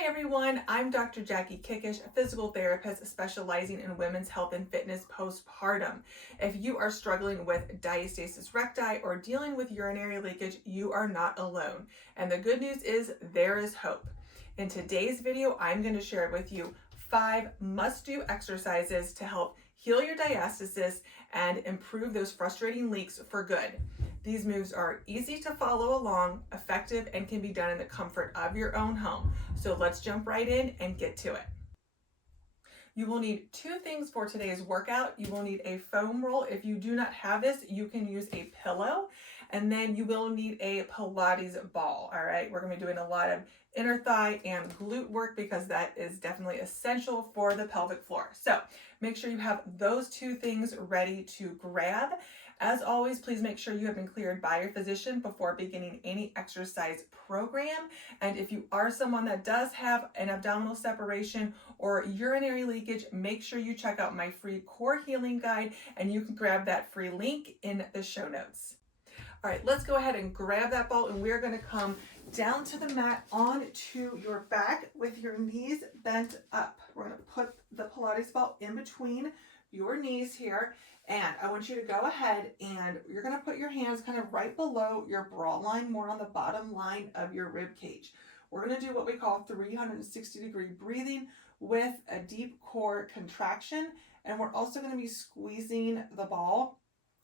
Hi everyone, I'm Dr. Jackie Kickish, a physical therapist specializing in women's health and fitness postpartum. If you are struggling with diastasis recti or dealing with urinary leakage, you are not alone. And the good news is there is hope. In today's video, I'm going to share with you 5 must-do exercises to help heal your diastasis and improve those frustrating leaks for good. These moves are easy to follow along, effective, and can be done in the comfort of your own home. So let's jump right in and get to it. You will need 2 things for today's workout. You will need a foam roll. If you do not have this, you can use a pillow. And then you will need a Pilates ball, all right? We're gonna be doing a lot of inner thigh and glute work because that is definitely essential for the pelvic floor. So make sure you have those 2 things ready to grab. As always, please make sure you have been cleared by your physician before beginning any exercise program. And if you are someone that does have an abdominal separation or urinary leakage, make sure you check out my free core healing guide, and you can grab that free link in the show notes. All right, let's go ahead and grab that ball, and we're going to come down to the mat onto your back with your knees bent up. We're going to put the Pilates ball in between your knees here, and I want you to go ahead and you're going to put your hands kind of right below your bra line, more on the bottom line of your rib cage. We're going to do what we call 360-degree breathing with a deep core contraction, and we're also going to be squeezing the ball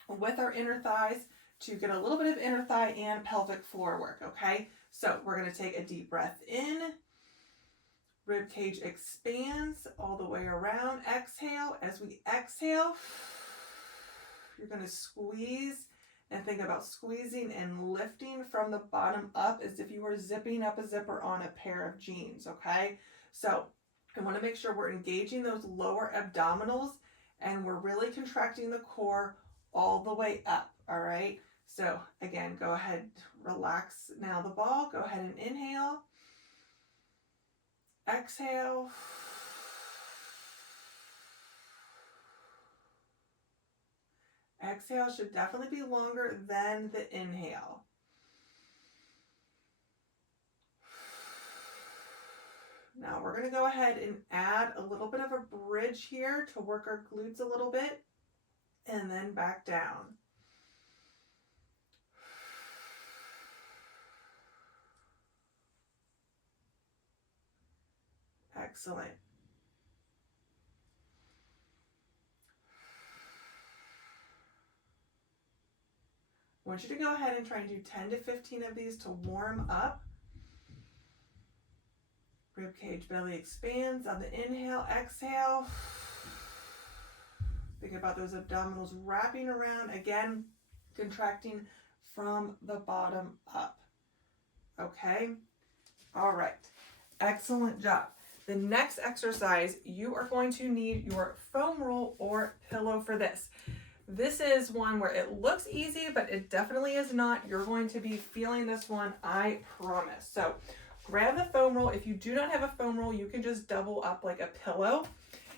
with our inner thighs to get a little bit of inner thigh and pelvic floor work, okay? So we're going to take a deep breath in. Rib cage expands all the way around. Exhale. As we exhale, you're going to squeeze and think about squeezing and lifting from the bottom up as if you were zipping up a zipper on a pair of jeans, okay? So I want to make sure we're engaging those lower abdominals and we're really contracting the core all the way up, all right? So again, go ahead, relax now the ball. Go ahead and inhale. Exhale. Exhale should definitely be longer than the inhale. Now we're going to go ahead and add a little bit of a bridge here to work our glutes a little bit, and then back down. Excellent. I want you to go ahead and try and do 10 to 15 of these to warm up. Rib cage, belly expands on the inhale, exhale. Think about those abdominals wrapping around, again, contracting from the bottom up. Okay? All right. Excellent job. The next exercise, you are going to need your foam roll or pillow for this. This is one where it looks easy, but it definitely is not. You're going to be feeling this one, I promise. So grab the foam roll. If you do not have a foam roll, you can just double up like a pillow.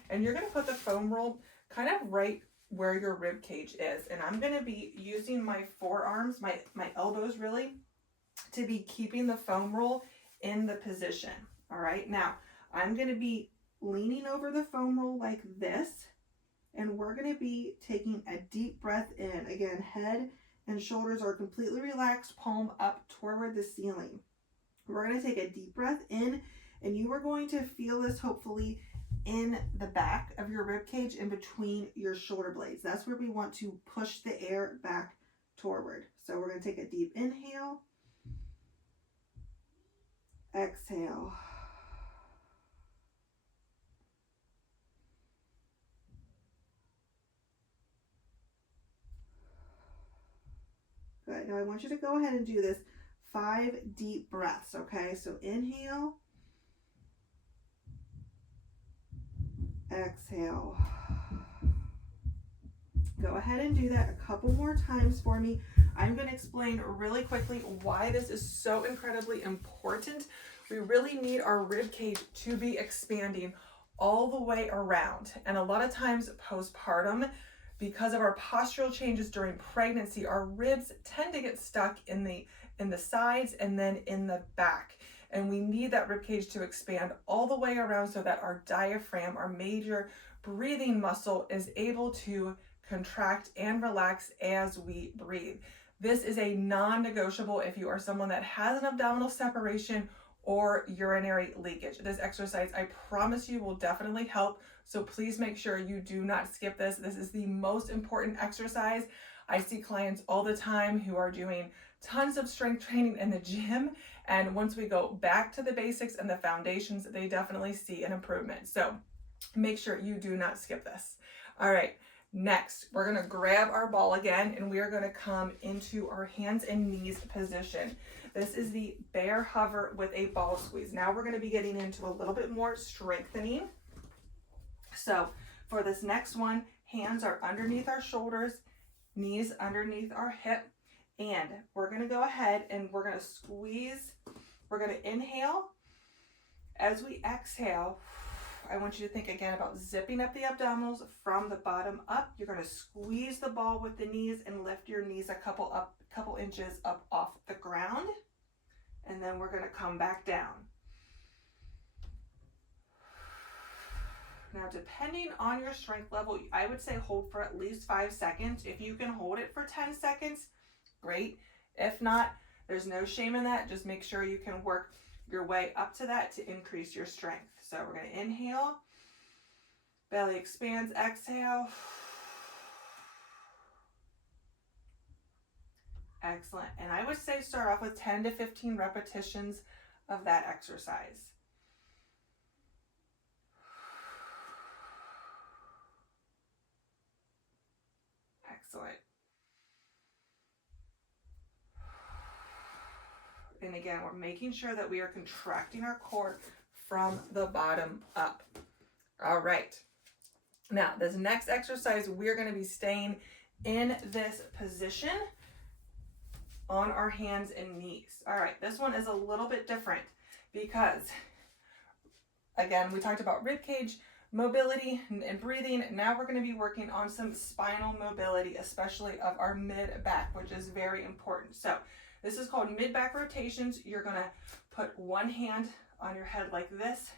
And you're going to put the foam roll kind of right where your rib cage is. And I'm going to be using my forearms, my elbows really, to be keeping the foam roll in the position. All right, now I'm going to be leaning over the foam roll like this, and we're going to be taking a deep breath in. Again, head and shoulders are completely relaxed, palm up toward the ceiling. We're going to take a deep breath in, and you are going to feel this hopefully in the back of your rib cage in between your shoulder blades. That's where we want to push the air back toward. So we're going to take a deep inhale. Exhale. Good. Now I want you to go ahead and do this 5 deep breaths, okay? So inhale. Exhale. Go ahead and do that a couple more times for me. I'm going to explain really quickly why this is so incredibly important. We really need our rib cage to be expanding all the way around. And a lot of times postpartum, because of our postural changes during pregnancy, our ribs tend to get stuck in the sides and then in the back. and we need that rib cage to expand all the way around so that our diaphragm, our major breathing muscle, is able to contract and relax as we breathe. This is a non-negotiable if you are someone that has an abdominal separation or urinary leakage. This exercise, I promise you, will definitely help. So please make sure you do not skip this. This is the most important exercise. I see clients all the time who are doing tons of strength training in the gym. And once we go back to the basics and the foundations, they definitely see an improvement. So make sure you do not skip this. All right. Next, we're going to grab our ball again, and we are going to come into our hands and knees position. This is the bear hover with a ball squeeze. Now we're going to be getting into a little bit more strengthening. So for this next one, hands are underneath our shoulders, knees underneath our hip, and we're going to go ahead and we're going to squeeze. We're going to inhale. As we exhale, I want you to think again about zipping up the abdominals from the bottom up. You're going to squeeze the ball with the knees and lift your knees a couple inches up off the ground. And then we're going to come back down. Now, depending on your strength level, I would say hold for at least 5 seconds. If you can hold it for 10 seconds, great. If not, there's no shame in that. Just make sure you can work your way up to that to increase your strength. So we're going to inhale, belly expands, exhale. Excellent. And I would say start off with 10 to 15 repetitions of that exercise. Excellent. And again, we're making sure that we are contracting our core from the bottom up. All right. Now, this next exercise, we're going to be staying in this position on our hands and knees. All right, this one is a little bit different because, again, we talked about rib cage mobility and breathing. Now we're going to be working on some spinal mobility, especially of our mid-back, which is very important. So this is called mid-back rotations. You're going to put one hand on your head like this,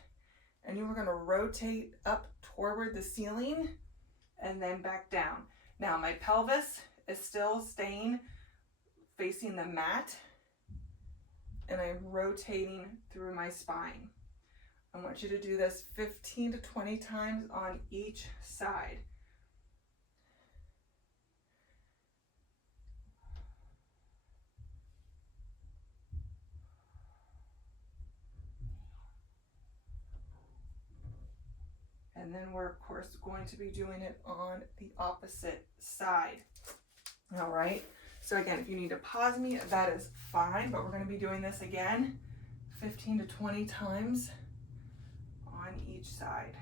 and you are going to rotate up toward the ceiling and then back down. Now my pelvis is still staying facing the mat, and I'm rotating through my spine. I want you to do this 15 to 20 times on each side. And then we're, of course, going to be doing it on the opposite side. All right. So again, if you need to pause me, that is fine, but we're going to be doing this again 15 to 20 times on each side.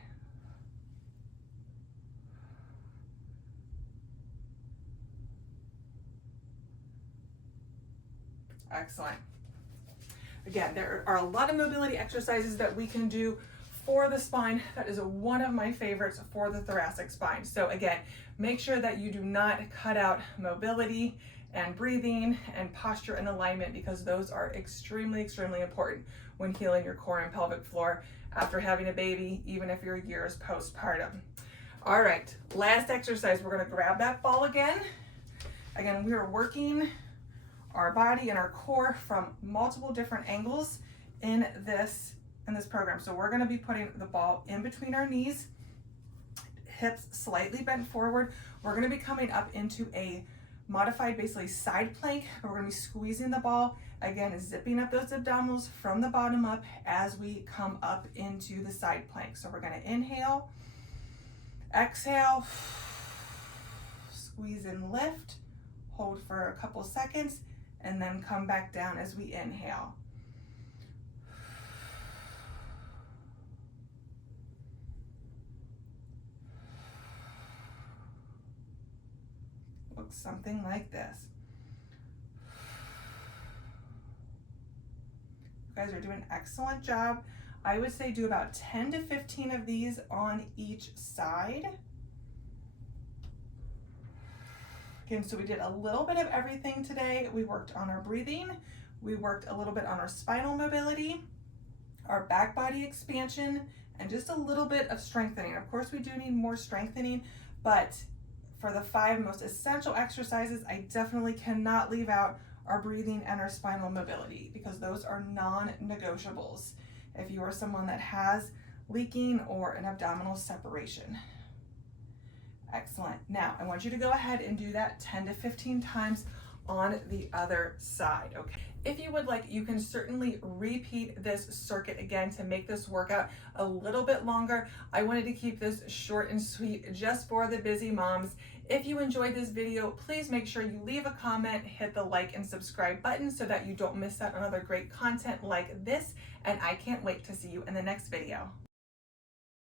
Excellent. Again, there are a lot of mobility exercises that we can do for the spine. That is one of my favorites for the thoracic spine. So again, make sure that you do not cut out mobility and breathing and posture and alignment, because those are extremely, extremely important when healing your core and pelvic floor after having a baby, even if you're years postpartum. All right, last exercise, we're going to grab that ball again. Again, we are working our body and our core from multiple different angles in this program. So we're going to be putting the ball in between our knees, hips slightly bent forward. We're going to be coming up into a modified, basically side plank. We're going to be squeezing the ball, again, zipping up those abdominals from the bottom up as we come up into the side plank. So we're going to inhale, exhale, squeeze and lift, hold for a couple seconds, and then come back down as we inhale. Looks something like this. You guys are doing an excellent job. I would say do about 10 to 15 of these on each side. Again, so we did a little bit of everything today. We worked on our breathing. We worked a little bit on our spinal mobility. our back body expansion, and just a little bit of strengthening. Of course, we do need more strengthening, but for the 5 most essential exercises, I definitely cannot leave out our breathing and our spinal mobility, because those are non-negotiables if you are someone that has leaking or an abdominal separation. Excellent. Now, I want you to go ahead and do that 10 to 15 times on the other side, okay? If you would like, you can certainly repeat this circuit again to make this workout a little bit longer. I wanted to keep this short and sweet just for the busy moms. If you enjoyed this video, please make sure you leave a comment, hit the like and subscribe button so that you don't miss out on other great content like this, and I can't wait to see you in the next video.